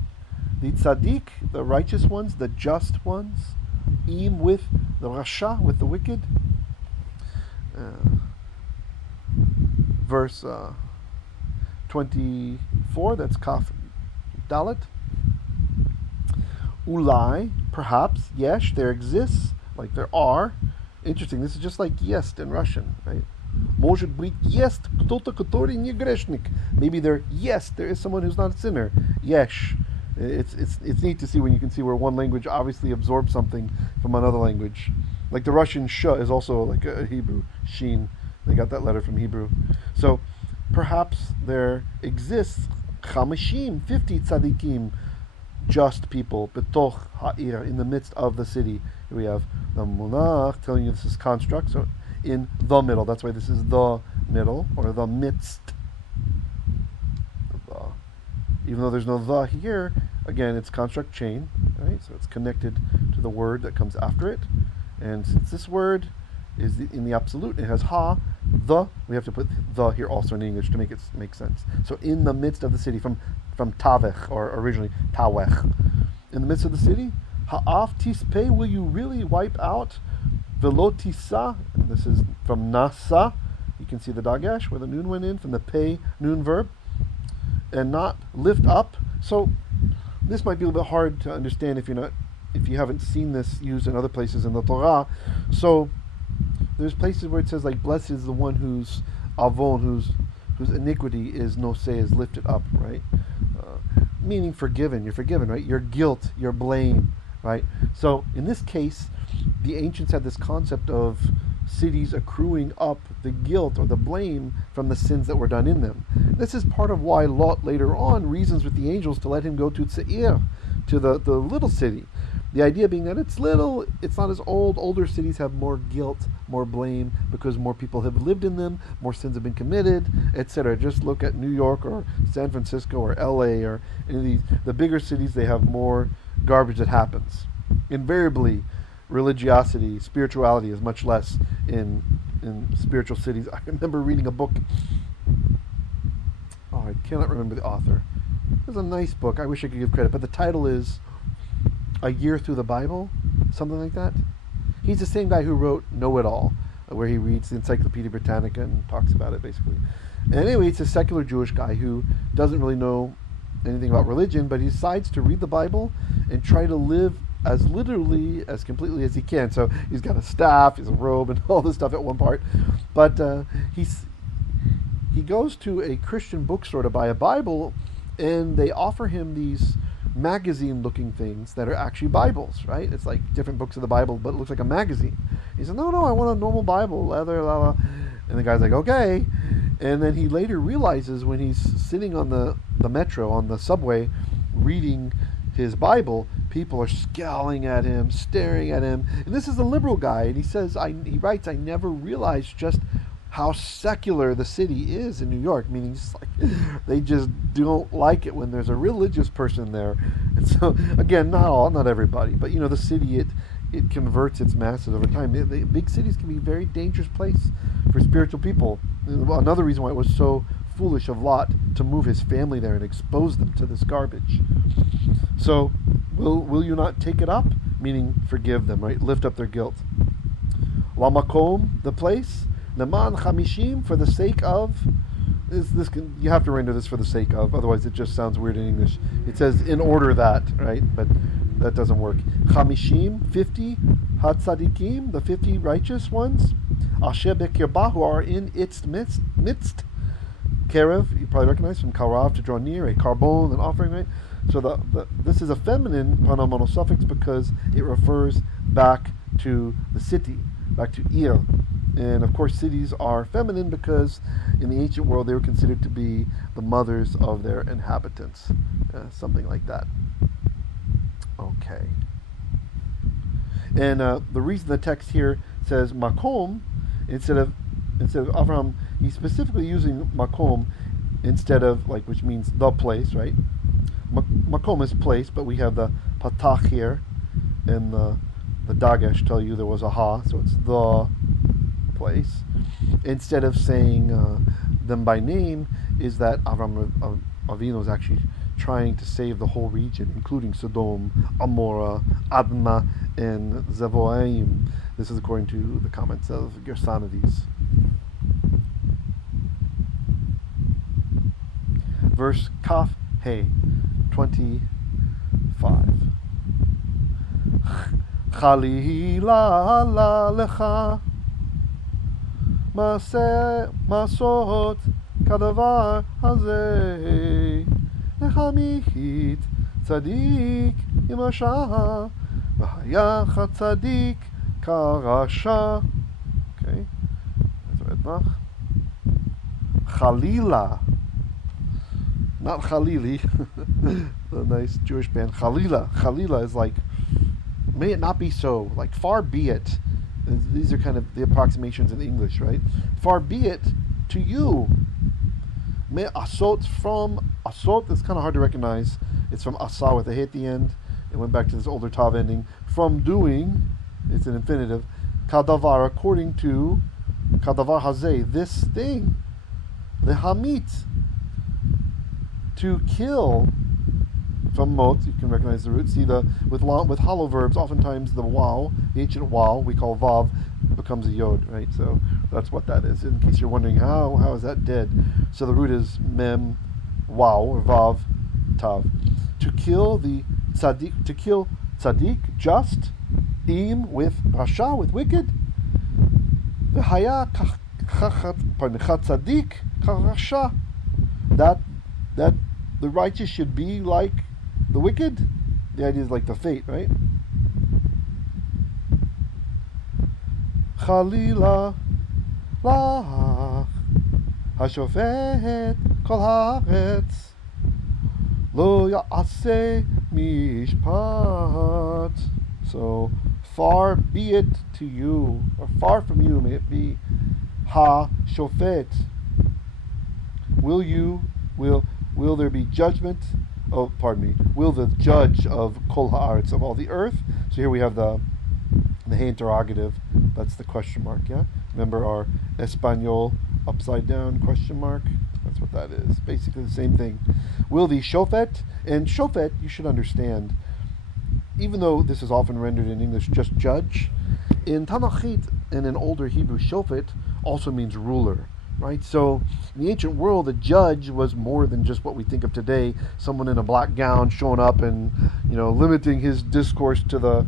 the tzaddik, the righteous ones, the just ones, im with the rasha, with the wicked? Verse 24, that's Kaf Dalet. Ulai, perhaps, yes, there exists, like there are. Interesting, this is just like jest in Russian, right? Может быть, есть кто-то, который не грешник. Maybe there is someone who's not a sinner. Yesh, It's neat to see when you can see where one language obviously absorbs something from another language. Like the Russian sh is also like a Hebrew sheen. They got that letter from Hebrew. So perhaps there exists 50 tzaddikim, just people, betoch ha'ir, in the midst of the city. Here we have the munach telling you this is construct, so in the middle. That's why this is the middle, or the midst. The. Even though there's no the here, again, it's construct chain, right? So it's connected to the word that comes after it. And since this word is in the absolute, it has ha, the, we have to put the here also in English to make it make sense. So in the midst of the city, from tavech, or originally tawech. In the midst of the city, ha'af tispe, will you really wipe out? Velo tisa, and this is from nasa, you can see the dagesh where the noon went in, from the pei noon verb, and not lift up. So this might be a little bit hard to understand if you haven't seen this used in other places in the Torah. So there's places where it says like, blessed is the one whose avon, whose iniquity is noseh, is lifted up, right? Meaning forgiven. You're forgiven, right? Your guilt, your blame, right? So in this case, the ancients had this concept of cities accruing up the guilt or the blame from the sins that were done in them. This is part of why Lot later on reasons with the angels to let him go to Tseir, to the little city. The idea being that it's little, it's not as old. Older cities have more guilt, more blame, because more people have lived in them, more sins have been committed, etc. Just look at New York or San Francisco or LA or any of these. The bigger cities, they have more garbage that happens. Invariably, religiosity, spirituality is much less in spiritual cities. I remember reading a book. Oh, I cannot remember the author. It was a nice book. I wish I could give credit, but the title is A Year Through the Bible, something like that. He's the same guy who wrote Know It All, where he reads the Encyclopedia Britannica and talks about it, basically. And anyway, it's a secular Jewish guy who doesn't really know anything about religion, but he decides to read the Bible and try to live as literally, as completely as he can. So he's got a staff, he's a robe, and all this stuff at one part. But he goes to a Christian bookstore to buy a Bible, and they offer him these magazine-looking things that are actually Bibles, right? It's like different books of the Bible, but it looks like a magazine. He said, no, I want a normal Bible, leather, la la. And the guy's like, okay. And then he later realizes when he's sitting on the metro, on the subway, reading his Bible, people are scowling at him, staring at him. And this is a liberal guy, and he says, he writes, I never realized just how secular the city is in New York, meaning just like they just don't like it when there's a religious person there. And so again, not everybody, but the city, it converts its masses over time. The big cities can be a very dangerous place for spiritual people. Another reason why it was so foolish of Lot to move his family there and expose them to this garbage. So will you not take it up? Meaning forgive them, right? Lift up their guilt. La makom, the place. Naman chamishim, for the sake of. You have to render this for the sake of, otherwise it just sounds weird in English. It says in order that, right? But that doesn't work. Chamishim, 50, hatzadikim, the 50 righteous ones. Asher bekirba, who are in its midst. Kerev, you probably recognize from karav, to draw near, a carbon, an offering, right? So this is a feminine pronominal suffix because it refers back to the city, back to Ir. And of course, cities are feminine because in the ancient world they were considered to be the mothers of their inhabitants, something like that. Okay. And the reason the text here says makom instead of Avraham, he's specifically using makom instead of which means the place, right? Makom is place, but we have the patach here, and the dagesh tell you there was a ha, so it's the place. Instead of saying them by name, is that Avram Avinu is actually trying to save the whole region, including Sodom, Amorah, Admah, and Zeboaim. This is according to the comments of Gersonides. Verse Kaf He 25. Chalila lecha masot kadavar hazeh lechamihit צדיק עם רשע, והיה צדיק כרשע. Okay, that's Edmach. Chalila, not Khalili, the nice Jewish band. Chalila. Chalila is like, may it not be so. Like, far be it. And these are kind of the approximations in English, right? Far be it to you. Me asot, from asot, it's kind of hard to recognize. It's from asa with a hey at the end. It went back to this older tav ending. From doing, it's an infinitive. Kadavar, according to kadavar hazeh, this thing. Lehamit, to kill. From mot, you can recognize the root. See, with hollow verbs, oftentimes the waw, the ancient waw, we call vav, becomes a yod, right? So that's what that is. In case you're wondering how is that dead? So the root is mem, waw, or vav, tav. To kill the tzaddik, to kill tzaddik, just, im, with rasha, with wicked. V'haya tzaddik karasha. That the righteous should be like the wicked. The idea is like the fate, right? Chalila lach hashofet kol haaretz lo ya'aseh mishpat. So far be it to you, or far from you may it be, ha shofet. Will there be judgment? Oh, pardon me. Will the judge of kol haaretz, of all the earth? So here we have the hey interrogative. That's the question mark. Yeah. Remember our Espanol upside down question mark. That's what that is. Basically the same thing. Will the shofet, and shofet, you should understand, even though this is often rendered in English just judge, in Tanachit and in older Hebrew, shofet also means ruler. Right, so in the ancient world, a judge was more than just what we think of today. Someone in a black gown showing up and, limiting his discourse to the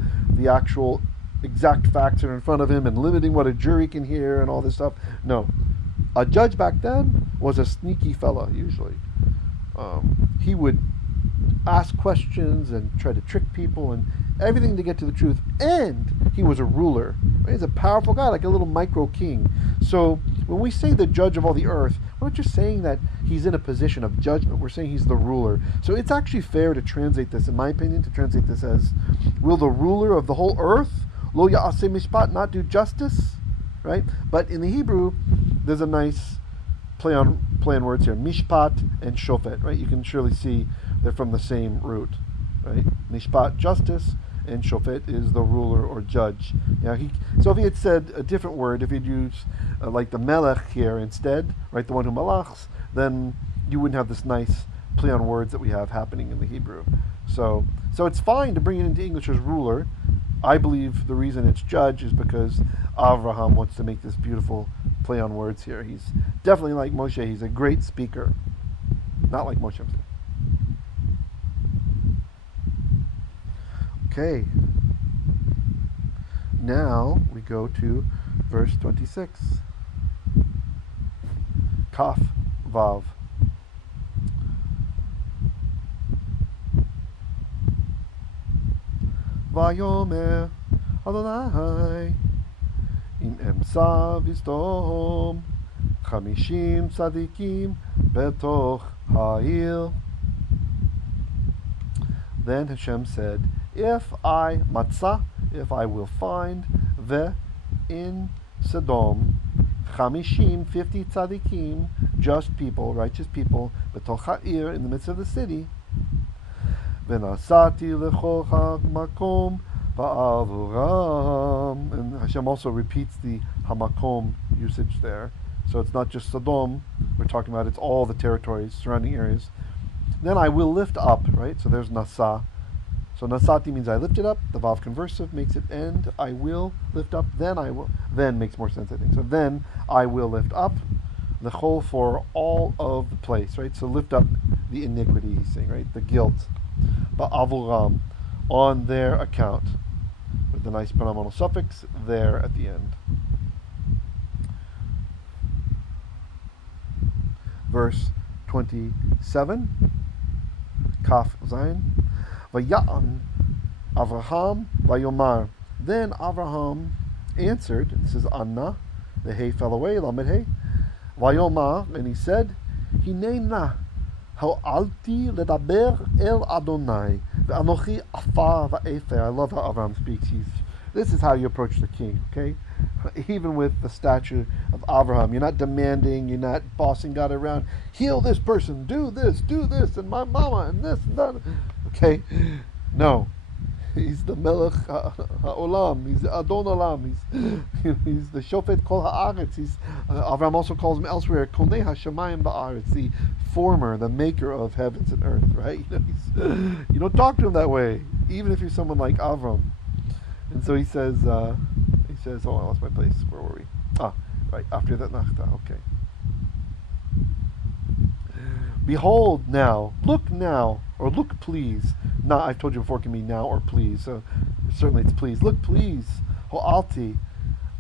actual exact facts that are in front of him and limiting what a jury can hear and all this stuff. No, a judge back then was a sneaky fella. Usually, he would ask questions and try to trick people and everything to get to the truth. And he was a ruler. Right? He's a powerful guy, like a little micro king. So when we say the judge of all the earth, we're not just saying that he's in a position of judgment. We're saying he's the ruler. So it's actually fair to translate this, in my opinion, as, will the ruler of the whole earth, lo ya'aseh mishpat, not do justice? Right? But in the Hebrew, there's a nice play on words here. Mishpat and shofet, right? You can surely see they're from the same root, right? Mishpat, justice, and shofet is the ruler or judge. So if he had said a different word, if he'd used like the melech here instead, right, the one who malachs, then you wouldn't have this nice play on words that we have happening in the Hebrew. So it's fine to bring it into English as ruler. I believe the reason it's judge is because Avraham wants to make this beautiful play on words here. He's definitely like Moshe. He's a great speaker. Not like Moshe. Okay. Now we go to verse 26. Kaf Vav. Vayomer Adonai im emsa vistom 50 tzadikim betoch ha'ir. Then Hashem said, if I will find in Sodom 50 tzadikim, just people, righteous people, betoch ha'ir, in the midst of the city, v'nasati lechol ha'makom ba'avuram. And Hashem also repeats the hamakom usage there. So it's not just Sodom we're talking about, it's all the territories, surrounding areas. Then I will lift up, right? So there's nasa. So nasati means I lifted up. The vav conversive makes it end. I will lift up. Then makes more sense, I think. So then I will lift up the chol for all of the place, right? So lift up the iniquity, he's saying, right? The guilt. Ba'avuram, on their account, with the nice pronominal suffix there at the end. Verse 27, Kaf Zayin. Vaya'an Avraham vayomar. Then Avraham answered, this is Anna, the hay fell away, lamed hay, vayomar, and he said, Hinena ha'alti ledaber el Adonai, ve'anochi afar va'efer. I love how Avraham speaks. This is how you approach the king, okay? Even with the stature of Avraham, you're not demanding, you're not bossing God around. Heal this person, do this, and my mama, and this, and that. Okay? No. He's the Melech HaOlam. He's the Adon Olam. He's the Shofet Kol Haaretz. Avraham also calls him elsewhere Konei HaShamayim Ba'aretz, the former, the maker of heavens and earth. Right? You don't talk to him that way, even if you're someone like Avram. And so he says, oh, I lost my place. Where were we? Right, after that Nachta, okay. Behold now, or look please. Now, I've told you before it can be now or please, so certainly it's please. Look please, ho'alti,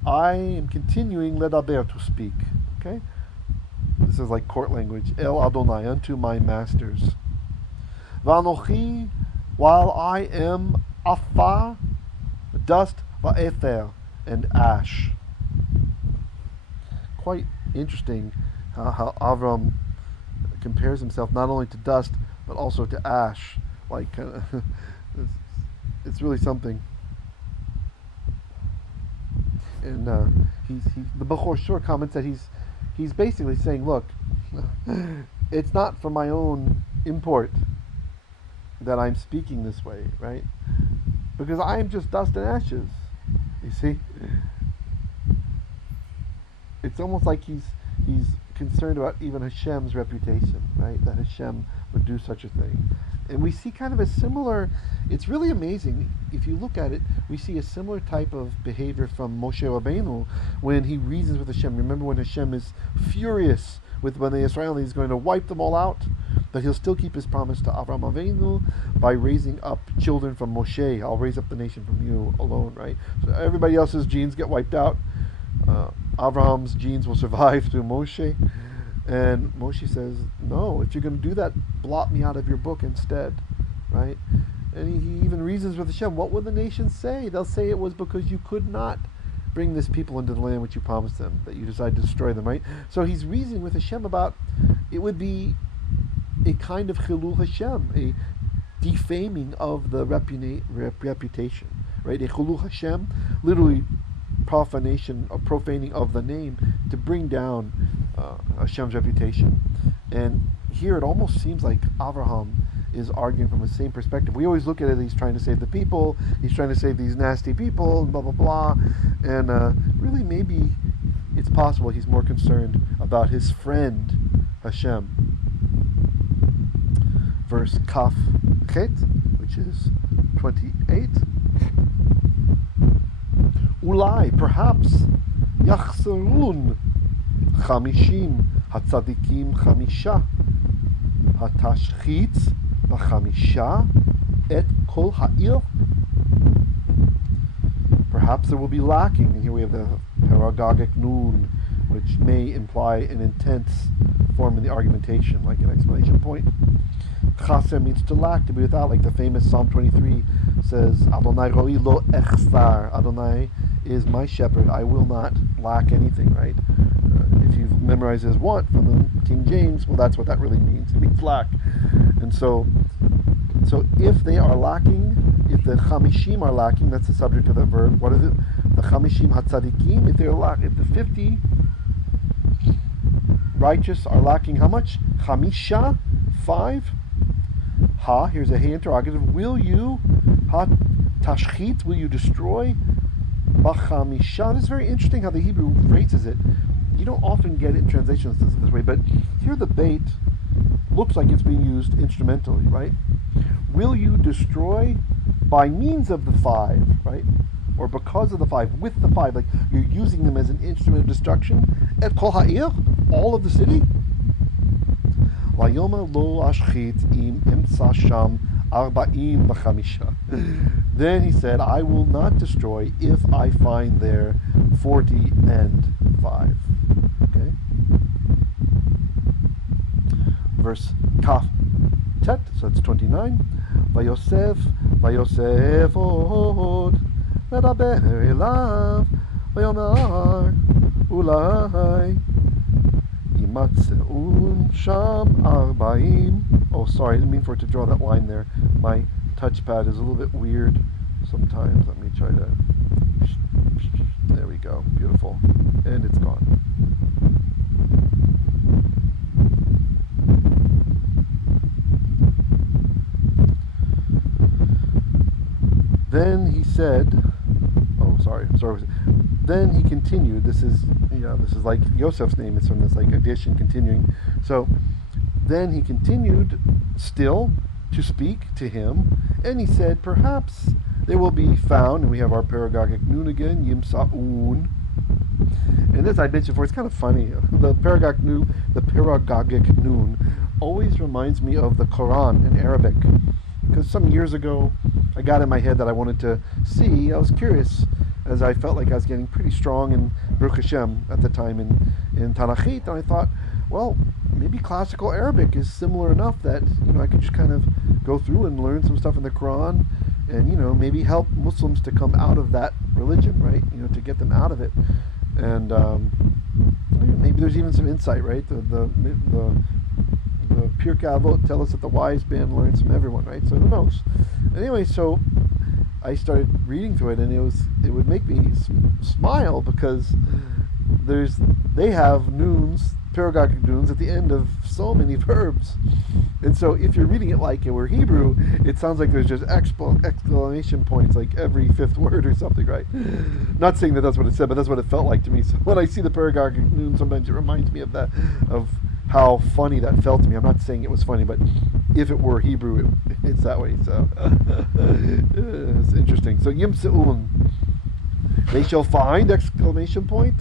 I am continuing ledaber, to speak, okay? This is like court language. El Adonai, unto my masters. V'anochi, while I am afar, dust, va'ether, and ash. Quite interesting how Avram compares himself not only to dust but also to ash. Like it's really something. And the Bechor Shur comments that he's basically saying, look, it's not for my own import that I'm speaking this way, right? Because I am just dust and ashes. You see? It's almost like he's concerned about even Hashem's reputation, right? That Hashem would do such a thing. And we see kind of a similar, it's really amazing, if you look at it, we see a similar type of behavior from Moshe Rabbeinu when he reasons with Hashem. Remember when Hashem is furious when the Israelis is going to wipe them all out, but he'll still keep his promise to Avraham Avinu by raising up children from Moshe. I'll raise up the nation from you alone, right? So everybody else's genes get wiped out. Abraham's genes will survive through Moshe. And Moshe says, no, if you're going to do that, blot me out of your book instead, right? And he even reasons with Hashem, what will the nations say? They'll say it was because you could not bring this people into the land which you promised them, that you decided to destroy them, right? So he's reasoning with Hashem about it would be a kind of chilul Hashem, a defaming of the reputation, right? A chilul Hashem, literally profaning of the name, to bring down Hashem's reputation. And here it almost seems like Avraham is arguing from the same perspective. We always look at it, he's trying to save the people, he's trying to save these nasty people, and blah blah blah. And really maybe it's possible he's more concerned about his friend Hashem. Verse Kaf Chet, which is 28. Ulai, perhaps, Yachzerun Chamishim Hatzadikim Chamisha Hatashchitz B'Chamisha Et Kol Ha'ir. Perhaps there will be lacking, and here we have the paragogic nun, which may imply an intense form in the argumentation, like an exclamation point. Chaser means to lack, to be without, like the famous Psalm 23 says, Adonai roi lo echsar. Adonai is my shepherd, I will not lack anything, right? If you've memorized his want from the King James, well, that's what that really means. It means lack. And so if they are lacking, if the chamishim are lacking, that's the subject of that verb. What is it? The chamishim hatzadikim, if the 50 righteous are lacking how much? Chamisha, 5. Ha, here's a hey interrogative. Will you, ha tashchit, will you destroy? Bachamisha. It's very interesting how the Hebrew phrases it. You don't often get it in translations this way, but here the bait looks like it's being used instrumentally, right? Will you destroy by means of the 5, right? Or because of the 5, with the 5, like you're using them as an instrument of destruction. Et kol ha'ir, all of the city. Vayoma lo ashchit im emtsa sham arba'im b'chamisha. Then he said, I will not destroy if I find there 40 and 5. Okay? Verse Kaf Tet, so that's 29. ויוסף עוד לדבר אליו, ויאמר אולי יימצאון שם 40. Oh, sorry, I didn't mean for it to draw that line there. My touchpad is a little bit weird sometimes. Let me try to... There we go. Beautiful. And it's gone. Then he said, oh, sorry. Then he continued. This is like Yosef's name. It's from this like addition continuing. So then he continued still to speak to him, and he said, perhaps they will be found, and we have our paragogic noon again, yimsa'un. And this I mentioned before, it's kind of funny. The paragogic noon always reminds me of the Quran in Arabic. Because some years ago, I got in my head that I wanted to see. I was curious, as I felt like I was getting pretty strong in Baruch Hashem at the time in Tanachit, and I thought, well, maybe classical Arabic is similar enough that I could just kind of go through and learn some stuff in the Quran, and maybe help Muslims to come out of that religion, right? To get them out of it, and maybe there's even some insight, right? The Pirkei Avot tell us that the wise man learns from everyone, right? So who knows? Anyway, so I started reading through it, and it would make me smile because they have noons, paragogic noons, at the end of so many verbs, and so if you're reading it like it were Hebrew, it sounds like there's just exclamation points like every fifth word or something, right? Not saying that that's what it said, but that's what it felt like to me. So when I see the paragogic noon, sometimes it reminds me of that, of how funny that felt to me. I'm not saying it was funny, but if it were Hebrew, it's that way. So it's interesting. So yimse'un, they shall find, exclamation point.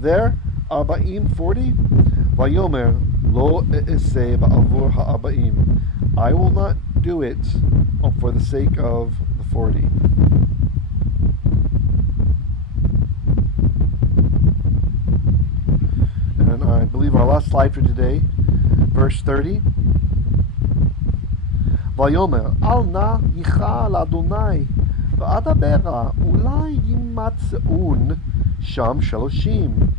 There, 40. Vayomer lo e'eseh ba'avur ha'arba'im. I will not do it for the sake of the 40. And I believe our last slide for today, verse 30. Vayomer al na yicha l'Adonai va'adabera ulai yimatzeun sham shaloshim.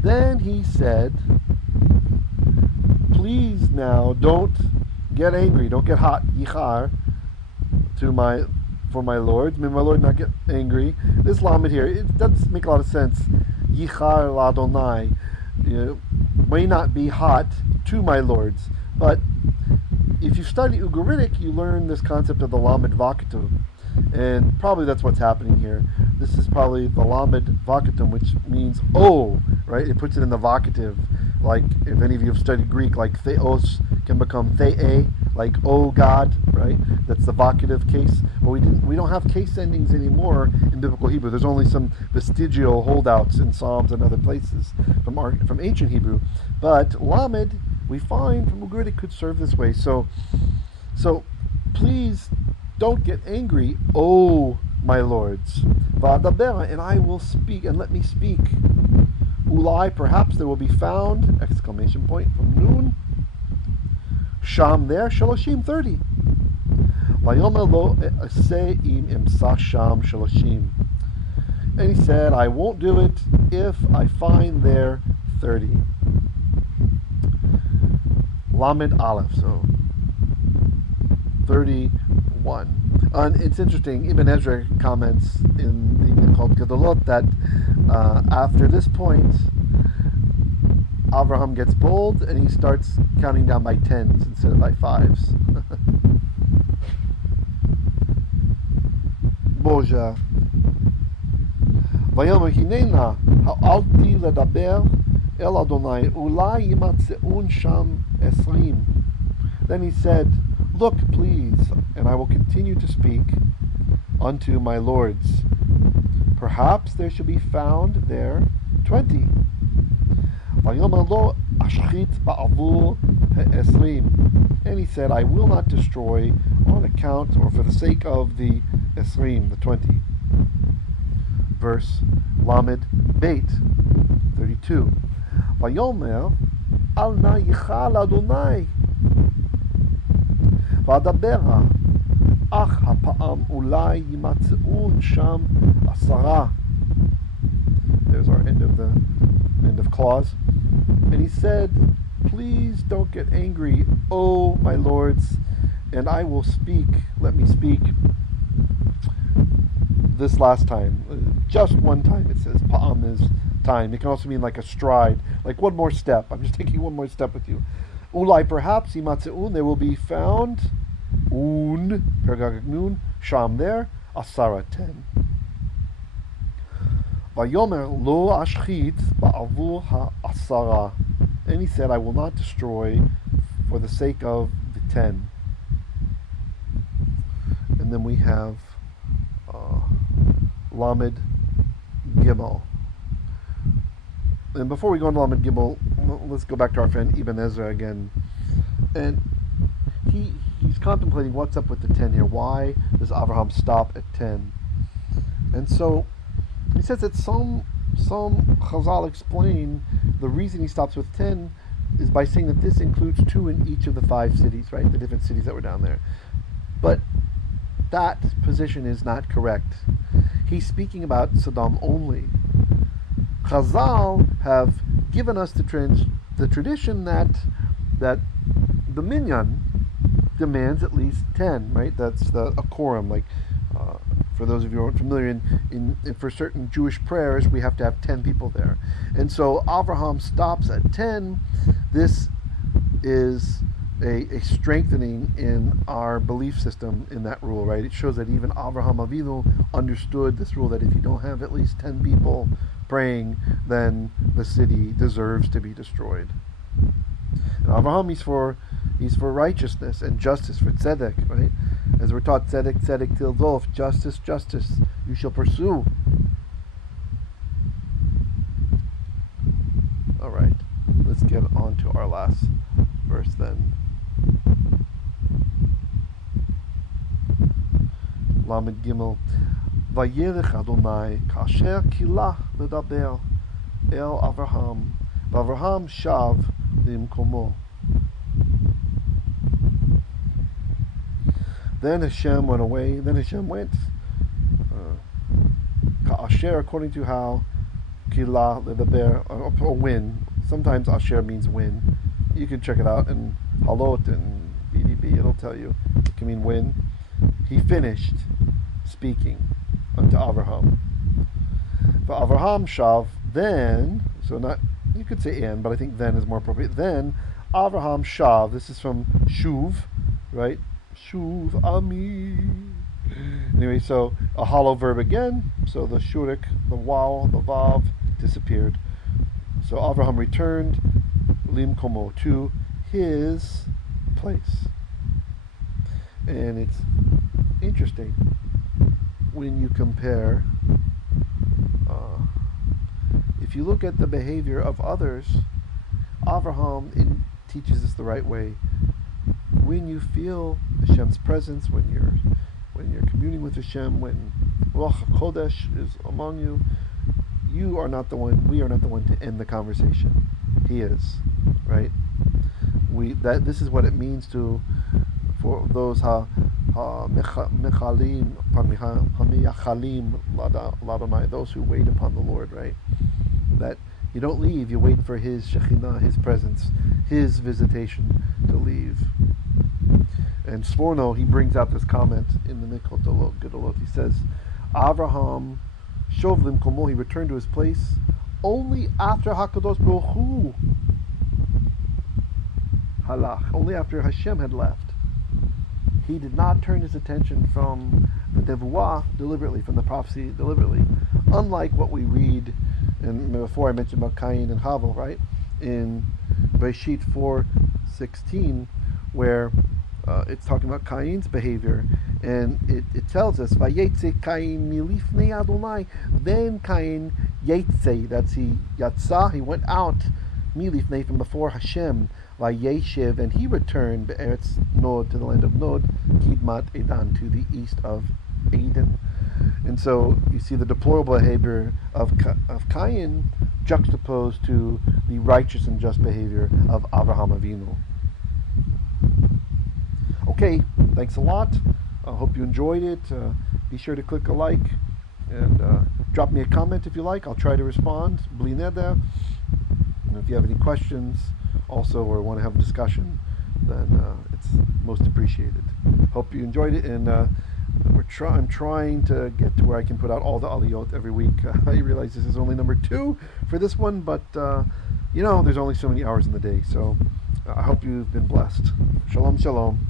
Then he said, please now don't get angry, don't get hot, yichar, for my Lord. May my Lord not get angry. This lamed here, it does make a lot of sense. Yichar l'Adonai, may not be hot to my lords. But if you study Ugaritic, you learn this concept of the lamed vacatum. And probably that's what's happening here. This is probably the lamed vacatum, which means oh, right? It puts it in the vocative. Like if any of you have studied Greek, like theos can become thee, like oh God, right? That's the vocative case. But we don't have case endings anymore in biblical Hebrew. There's only some vestigial holdouts in Psalms and other places from ancient Hebrew. But lamed, we find from Ugaritic, could serve this way. So please don't get angry, oh my lords. Va'adabera, and I will speak, and let me speak. Ulai, perhaps there will be found, exclamation point, from noon. Sham there, shaloshim, 30. Vayomer lo e'aseh im imsah sham shaloshim. And he said, I won't do it if I find there 30. Lamed Aleph, so 31. And it's interesting, Ibn Ezra comments in the book called Gedolot that after this point, Avraham gets bold and he starts counting down by tens instead of by fives. Boja. Vayomer hinena ha'alti ledaber el Adonai ulai yimatzeun sham 20. Then he said, look, please, and I will continue to speak unto my lords. Perhaps there shall be found there 20. Vayomer lo ashchit ba'avur 20. And he said, I will not destroy on account or for the sake of the 20, the 20. Verse Lamed Beit 32. Vayomer al na yichal Adonai v'adabera ach hapa'am ulai yimatzeun sham asara. There's our end of clause. And he said, please don't get angry, O my lords, and I will speak. Let me speak this last time. Just one time, it says. Pa'am is time. It can also mean like a stride, like one more step. I'm just taking one more step with you. Ulai, perhaps, imatzeun, they will be found. Un, peragagak nun, sham there, asara 10. Vayomer lo ashchit ba'avur ha'asara. And he said, I will not destroy for the sake of the 10. And then we have Lamed Gimel. And before we go into Lamed Gimel, let's go back to our friend Ibn Ezra again. And he's contemplating what's up with the 10 here. Why does Avraham stop at 10? And so he says that some Chazal explain the reason he stops with 10 is by saying that this includes 2 in each of the 5 cities, right? The different cities that were down there. But that position is not correct. He's speaking about Sodom only. Chazal have given us the tradition that the minyan demands at least 10, right? That's a quorum, like for those of you who aren't familiar, in for certain Jewish prayers, we have to have 10 people there. And so Avraham stops at 10. This is a strengthening in our belief system in that rule, right? It shows that even Avraham Avinu understood this rule, that if you don't have at least 10 people praying, then the city deserves to be destroyed. And Avraham, he's for righteousness and justice, for tzedek, right? As we're taught, tzedek, tzedek til zof, justice, justice, you shall pursue. All right, let's get on to our last verse then. Lamed Gimel. Vayerech Adonai kasher kilah ledaber el Avraham, v'Avraham shav limkomo. Then Hashem went away. Then Hashem went. Ka'asher, according to how kilah ledaber, or win. Sometimes asher means win. You can check it out in Halot and BDB. It'll tell you. It can mean win. He finished speaking unto Avraham. But Avraham shav, then, so not, you could say and, but I think then is more appropriate. Then Avraham shav, this is from shuv, right? Shuv ami. Anyway, so a hollow verb again. So the shurik, the waw, the vav disappeared. So Avraham returned lim komo, to his place. And it's interesting when you compare, if you look at the behavior of others, Avraham teaches us the right way. When you feel Hashem's presence, when you're communing with Hashem, when Ruach HaKodesh is among you, we are not the one to end the conversation. He is, right? This is what it means for those those who wait upon the Lord, right? That you don't leave, you wait for His Shekhinah, His presence, His visitation to leave. And Sforno, he brings out this comment in the Mikot Gedolot. He says, Avraham shov limkomo, he returned to his place only after HaKadosh Baruch Hu halach, only after Hashem had left. He did not turn his attention from the Nevuah deliberately, from the prophecy deliberately. Unlike what we read, and before I mentioned about Cain and Havel, right? In Bereshit 4:16, where it's talking about Cain's behavior, and it tells us, Vayetze Cain milifnei Adonai. Then Cain yetze, that's he yatsa, he went out milifnei, from before Hashem. Vayeshev, and he returned be'eretz Nod, to the land of Nod, Kidmat Edan, to the east of Eden. And And so you see the deplorable behavior of Cain juxtaposed to the righteous and just behavior of Avraham Avinu. Okay, thanks a lot. I hope you enjoyed it. Be sure to click a like and drop me a comment if you like. I'll try to respond. Bli neder. And if you have any questions also or want to have a discussion, then it's most appreciated. Hope you enjoyed it, and I'm trying to get to where I can put out all the aliyot every week. I realize this is only number 2 for this one, but there's only so many hours in the day, so I hope you've been blessed. Shalom, shalom.